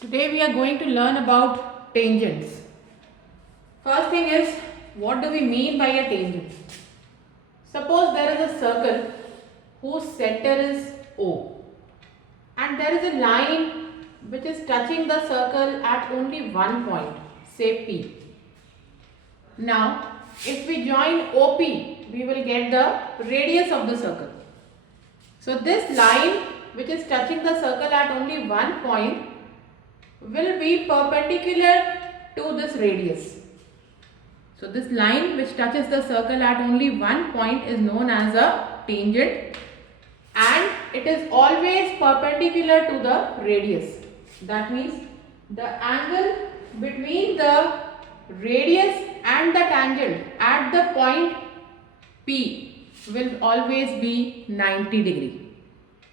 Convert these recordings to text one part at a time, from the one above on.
Today we are going to learn about tangents. First thing is, what do we mean by a tangent? Suppose there is a circle whose center is O and there is a line which is touching the circle at only one point, say P. Now, if we join OP, we will get the radius of the circle. So this line which is touching the circle at only one point will be perpendicular to this radius. So this line which touches the circle at only one point is known as a tangent, and it is always perpendicular to the radius. That means the angle between the radius and the tangent at the point P will always be 90 degree.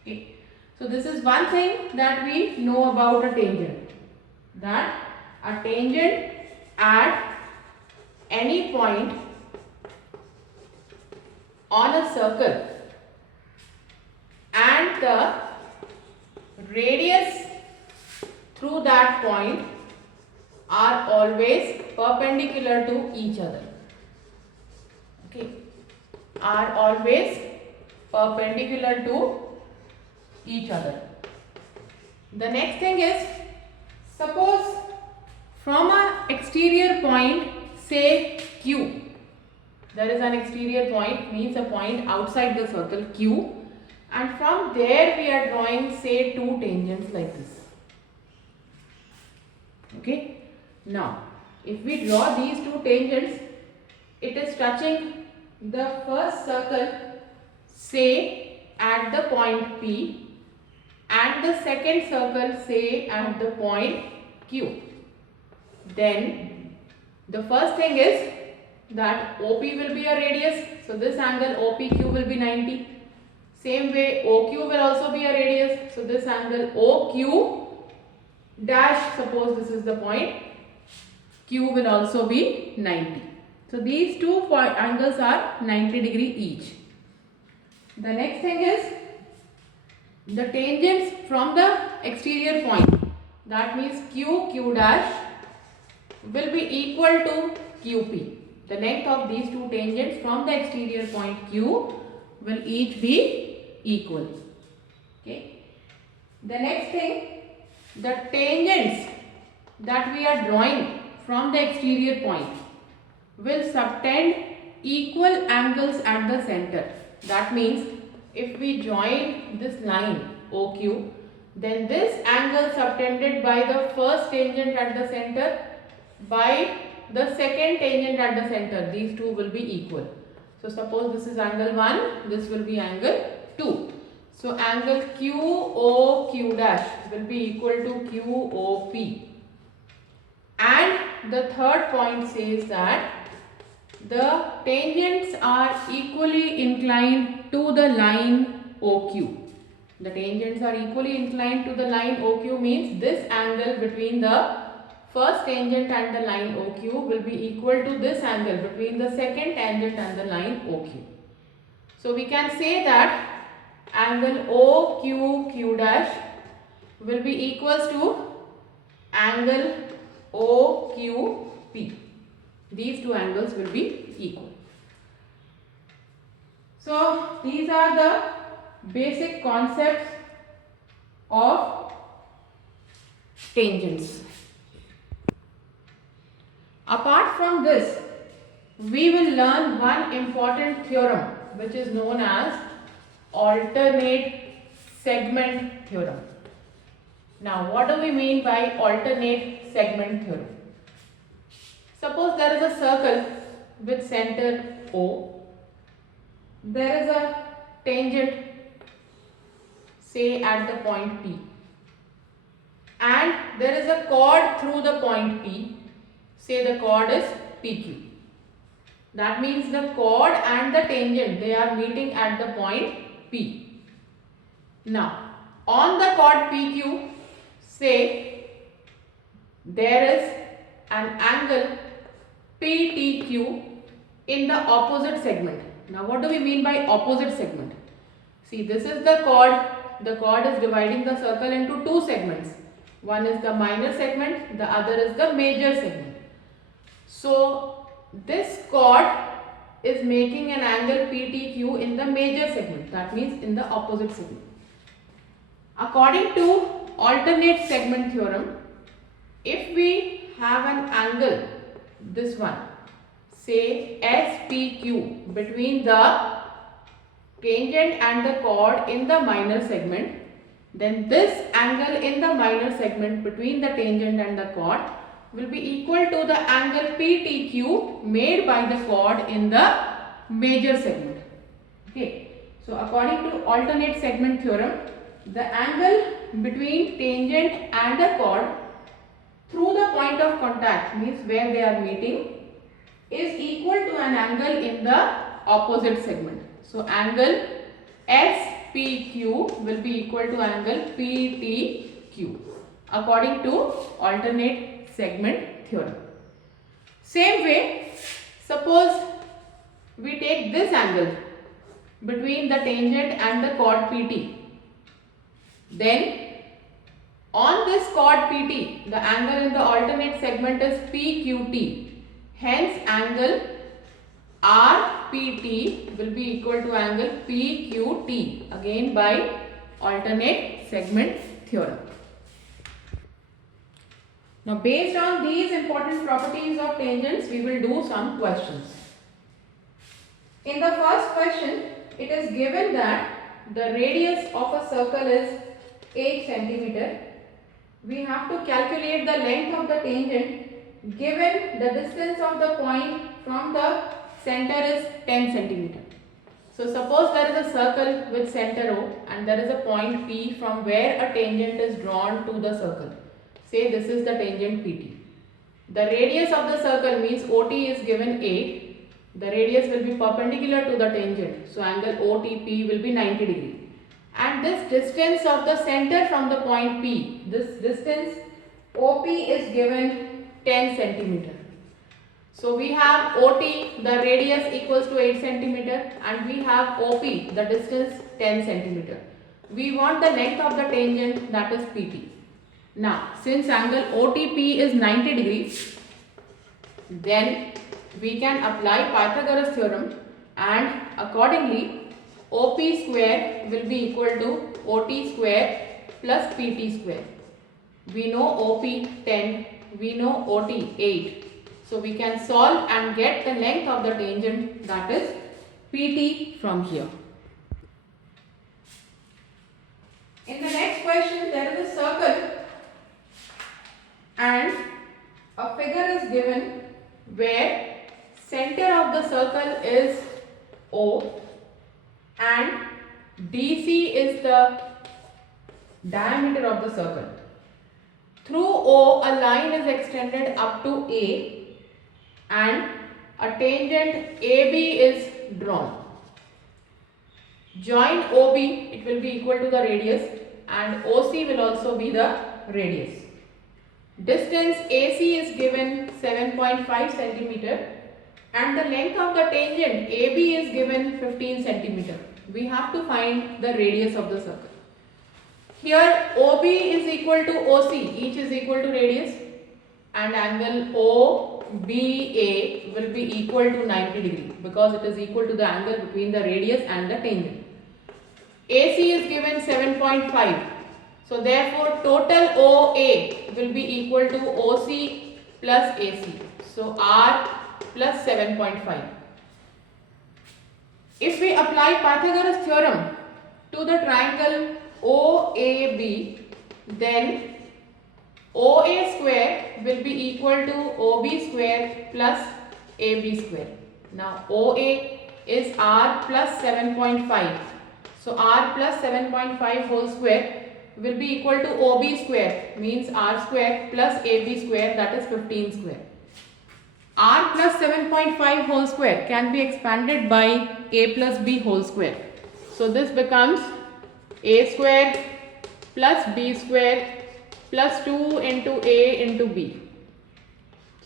Okay. So this is one thing that we know about a tangent, that a tangent at any point on a circle and the radius through that point are always perpendicular to each other. Okay, are always perpendicular to each other. The next thing is, suppose from an exterior point, say Q, there is an exterior point, means a point outside the circle Q, and from there we are drawing say two tangents like this. Okay, now if we draw these two tangents, it is touching the first circle say at the point P and the second circle say at the point Q. Then the first thing is that OP will be a radius, so this angle OPQ will be 90. Same way OQ will also be a radius, so this angle OQ dash, suppose this is the point, Q will also be 90. So these two angles are 90 degree each. The next thing is the tangents from the exterior point, that means Q dash will be equal to QP. The length of these two tangents from the exterior point Q will each be equal. Okay. The next thing, the tangents that we are drawing from the exterior point will subtend equal angles at the center. That means if we join this line OQ, then this angle subtended by the first tangent at the center by the second tangent at the center, these two will be equal. So suppose this is angle 1, this will be angle 2. So angle QOQ dash will be equal to QOP. And the third point says that the tangents are equally inclined to the line OQ. The tangents are equally inclined to the line OQ means this angle between the first tangent and the line OQ will be equal to this angle between the second tangent and the line OQ. So we can say that angle OQQ dash will be equals to angle OQP. These two angles will be equal. So these are the basic concepts of tangents. Apart from this, we will learn one important theorem which is known as alternate segment theorem. Now, what do we mean by alternate segment theorem? Suppose there is a circle with center O. There is a tangent say at the point P, and there is a chord through the point P. Say the chord is PQ. That means the chord and the tangent, they are meeting at the point P. Now, on the chord PQ, say there is an angle PTQ in the opposite segment. Now, what do we mean by opposite segment? See, this is the chord. The chord is dividing the circle into two segments. One is the minor segment, the other is the major segment. So this chord is making an angle PTQ in the major segment, that means in the opposite segment. According to alternate segment theorem, if we have an angle, this one, say SPQ, between the tangent and the chord in the minor segment, then this angle in the minor segment between the tangent and the chord will be equal to the angle PTQ made by the chord in the major segment. Okay. So according to alternate segment theorem, the angle between tangent and the chord through the point of contact, means where they are meeting, is equal to an angle in the opposite segment. So angle SPQ will be equal to angle PTQ according to alternate segment theorem. Same way, suppose we take this angle between the tangent and the chord PT. Then on this chord PT, the angle in the alternate segment is PQT. Hence angle RPT will be equal to angle PQT, again by alternate segment theorem. Now based on these important properties of tangents, we will do some questions. In the first question, it is given that the radius of a circle is 8 centimeter. We have to calculate the length of the tangent given the distance of the point from the center is 10 centimeter. So suppose there is a circle with center O and there is a point P from where a tangent is drawn to the circle. Say this is the tangent PT. The radius of the circle means OT is given 8. The radius will be perpendicular to the tangent. So angle OTP will be 90 degree. And this distance of the center from the point P, this distance OP is given 10 centimeter. So we have OT, the radius equals to 8 centimeter, and we have OP, the distance 10 centimeter. We want the length of the tangent, that is PT. Now, since angle OTP is 90 degrees, then we can apply Pythagoras theorem, and accordingly OP square will be equal to OT square plus PT square. We know OP 10, we know OT 8. So we can solve and get the length of the tangent, that is PT, from here. In the next question, there is a circle and a figure is given where center of the circle is O and DC is the diameter of the circle. Through O, a line is extended up to A and a tangent AB is drawn. Join OB, it will be equal to the radius, and OC will also be the radius. Distance AC is given 7.5 centimeter and the length of the tangent AB is given 15 centimeter. We have to find the radius of the circle. Here OB is equal to OC, each is equal to radius, and angle OBA will be equal to 90 degree because it is equal to the angle between the radius and the tangent. AC is given 7.5. So therefore total OA will be equal to OC plus AC. So R plus 7.5. If we apply Pythagoras theorem to the triangle OAB, then OA square will be equal to OB square plus AB square. Now OA is R plus 7.5. So R plus 7.5 whole square will be equal to OB square, means R square plus AB square, that is 15 square. R plus 7.5 whole square can be expanded by A plus B whole square. So this becomes A square plus B square plus 2 into A into B.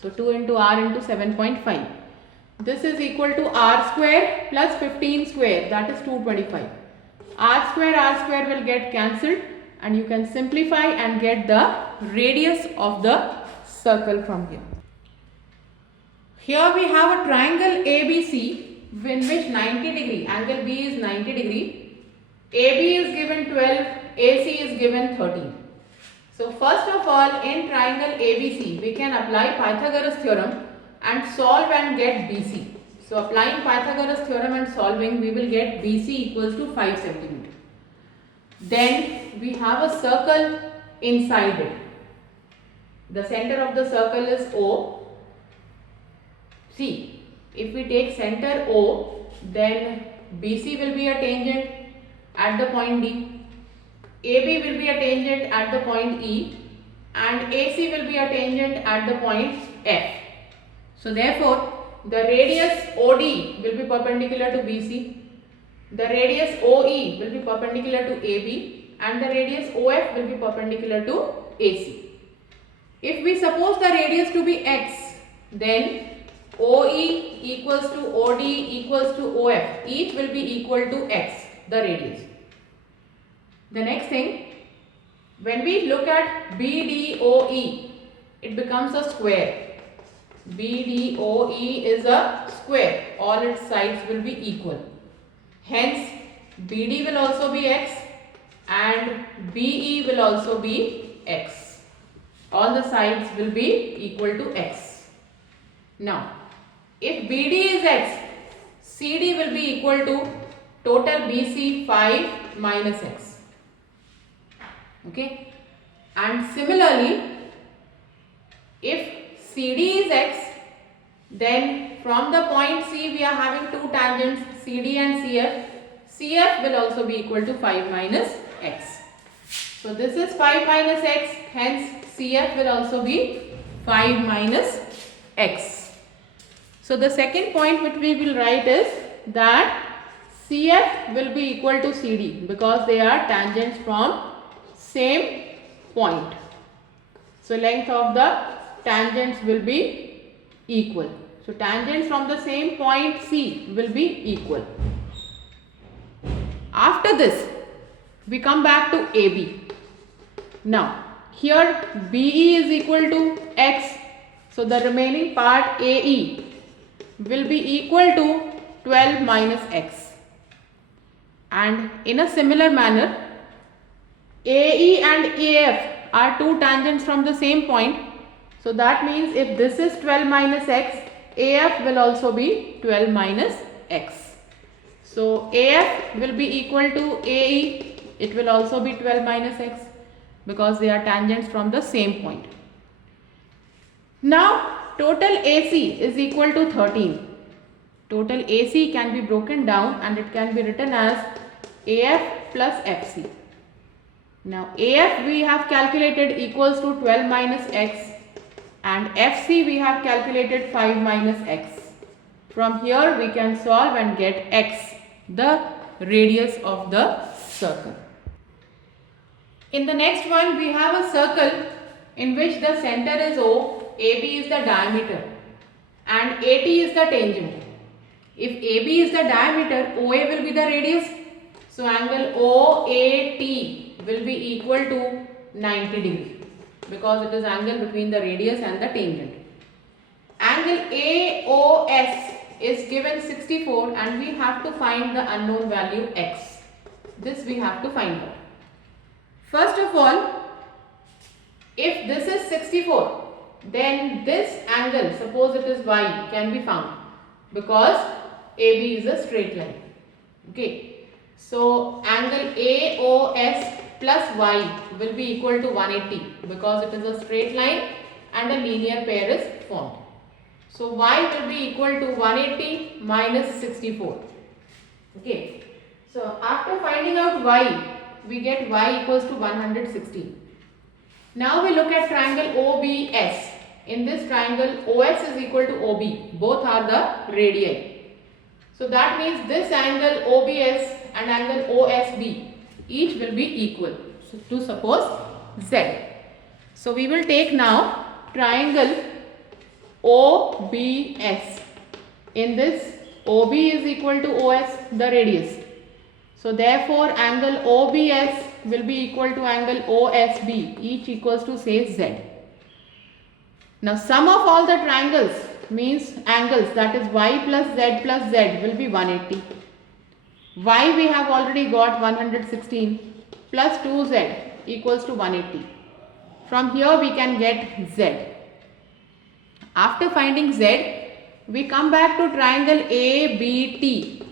So 2 into R into 7.5. This is equal to R square plus 15 square, that is 225. R square will get cancelled and you can simplify and get the radius of the circle from here. Here we have a triangle ABC in which 90 degree, angle B is 90 degree, AB is given 12, AC is given 13. So first of all, in triangle ABC, we can apply Pythagoras theorem and solve and get BC. So applying Pythagoras theorem and solving, we will get BC equals to 5 cm. Then we have a circle inside it. The center of the circle is O. See, if we take center O, then BC will be a tangent at the point D. AB will be a tangent at the point E, and AC will be a tangent at the point F. So therefore, the radius OD will be perpendicular to BC, the radius OE will be perpendicular to AB, and the radius OF will be perpendicular to AC. If we suppose the radius to be X, then OE equals to OD equals to OF, each will be equal to X, the radius. The next thing, when we look at BDOE, it becomes a square. BDOE is a square, all its sides will be equal. Hence, BD will also be X and BE will also be X. All the sides will be equal to X. Now, if BD is X, CD will be equal to total BC 5 minus X. Okay, and similarly, if CD is X, then from the point C we are having two tangents CD and CF. CF will also be equal to 5 minus X. So this is 5 minus X, hence CF will also be 5 minus X. So the second point which we will write is that CF will be equal to CD because they are tangents from same point. So length of the tangents will be equal. So tangents from the same point C will be equal. After this, we come back to AB. Now here BE is equal to X. So the remaining part AE will be equal to 12 minus X. And in a similar manner, AE and AF are two tangents from the same point. So that means if this is 12 minus X, AF will also be 12 minus X. So AF will be equal to AE. It will also be 12 minus X because they are tangents from the same point. Now total AC is equal to 13. Total AC can be broken down and it can be written as AF plus FC. Now AF we have calculated equals to 12 minus X and FC we have calculated 5 minus X. From here we can solve and get X, the radius of the circle. In the next one we have a circle in which the center is O, AB is the diameter and AT is the tangent. If AB is the diameter, OA will be the radius. So angle OAT will be equal to 90 degree because it is angle between the radius and the tangent. Angle AOS is given 64 and we have to find the unknown value X. This we have to find out. First of all, if this is 64, then this angle, suppose it is Y, can be found because AB is a straight line. Okay, so angle AOS plus Y will be equal to 180 because it is a straight line and a linear pair is formed. So Y will be equal to 180 minus 64. Okay, so after finding out Y, we get Y equals to 116. Now we look at triangle OBS. In this triangle, OS is equal to OB. Both are the radii. So that means this angle OBS and angle OSB each will be equal. So to suppose Z. So we will take now triangle OBS. In this, OB is equal to OS, the radius. So therefore angle OBS will be equal to angle OSB, each equals to say Z. Now sum of all the triangles means angles, that is y plus z will be 180. Y we have already got 116 plus 2z equals to 180. From here we can get z. After finding z, we come back to triangle ABT.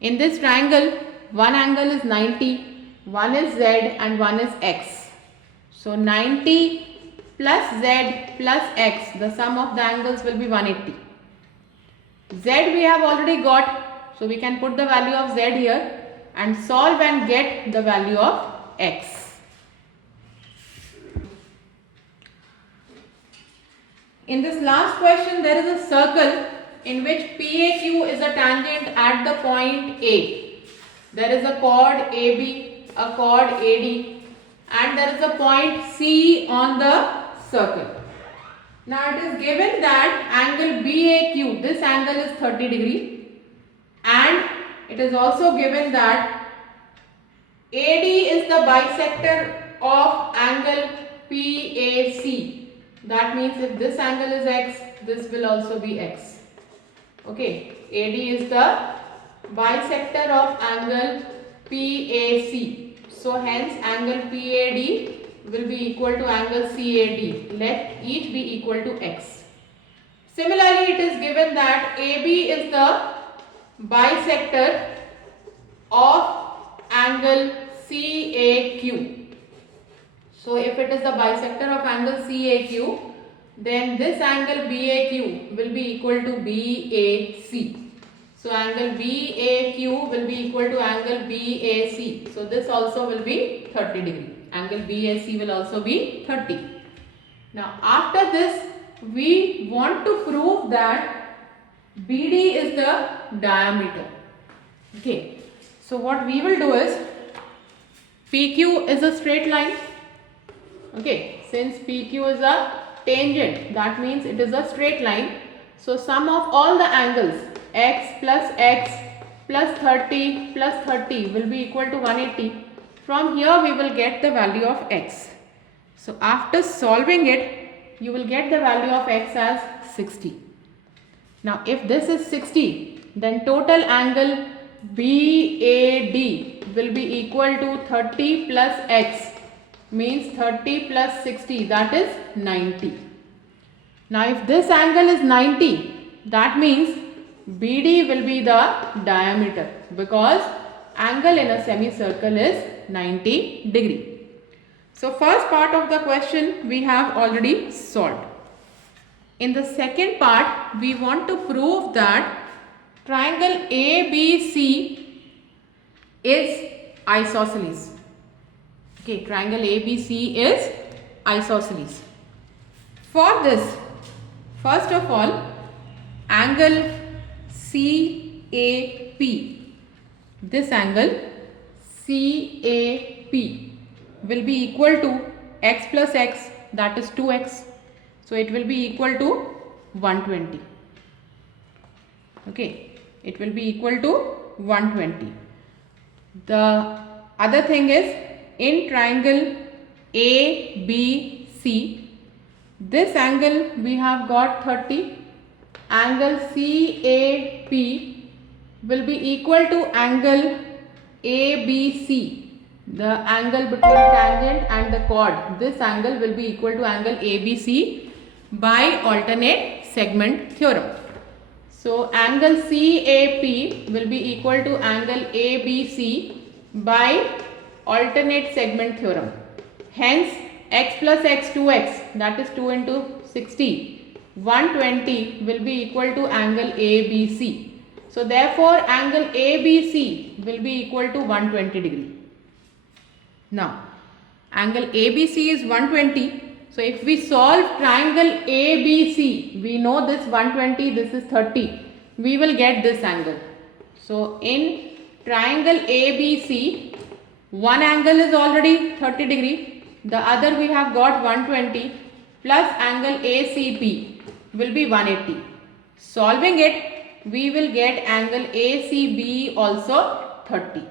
In this triangle, one angle is 90, one is z and one is x. So 90 plus z plus x, the sum of the angles will be 180. Z we have already got, so we can put the value of z here and solve and get the value of x. In this last question, there is a circle in which PAQ is a tangent at the point A. There is a chord AB, a chord AD, and there is a point C on the circle. Now it is given that angle BAQ, this angle is 30 degree, and it is also given that AD is the bisector of angle PAC. That means if this angle is x, this will also be x. Okay, AD is the bisector of angle PAC. So hence angle PAD will be equal to angle CAD. Let each be equal to x. Similarly, it is given that AB is the bisector of angle CAQ. So if it is the bisector of angle CAQ, then this angle BAQ will be equal to BAC. So angle BAQ will be equal to angle BAC. So this also will be 30 degree. Angle BAC will also be 30. Now after this, we want to prove that BD is the diameter. Okay. So what we will do is, PQ is a straight line. Okay, since PQ is a tangent, that means it is a straight line. So sum of all the angles x plus 30 will be equal to 180. From here we will get the value of x. So after solving it, you will get the value of x as 60. Now if this is 60, then total angle BAD will be equal to 30 plus x. Means 30 plus 60, that is 90. Now if this angle is 90, that means BD will be the diameter, because angle in a semicircle is 90 degree. So first part of the question we have already solved. In the second part, we want to prove that triangle ABC is isosceles. Okay, triangle ABC is isosceles. For this, first of all, angle CAP, this angle CAP will be equal to x plus x, that is 2x. So it will be equal to 120. Okay, it will be equal to 120. The other thing is, in triangle ABC, this angle we have got 30. Angle CAP will be equal to angle ABC, the angle between tangent and the chord. This angle will be equal to angle ABC by alternate segment theorem. So angle CAP will be equal to angle ABC by alternate segment theorem. Hence x plus x 2x, that is 2 into 60, 120 will be equal to angle ABC. So therefore angle ABC will be equal to 120 degree. Now angle ABC is 120. So if we solve triangle ABC, we know this 120, this is 30. We will get this angle. So in triangle ABC, one angle is already 30 degree, the other we have got 120 plus angle ACP will be 180. Solving it, we will get angle ACB also 30.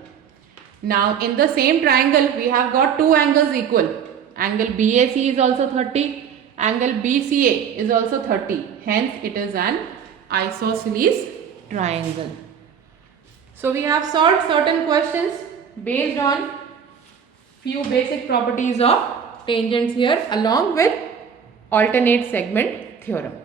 Now in the same triangle we have got two angles equal. Angle BAC is also 30, angle BCA is also 30. Hence it is an isosceles triangle. So we have solved certain questions based on few basic properties of tangents here along with alternate segment theorem.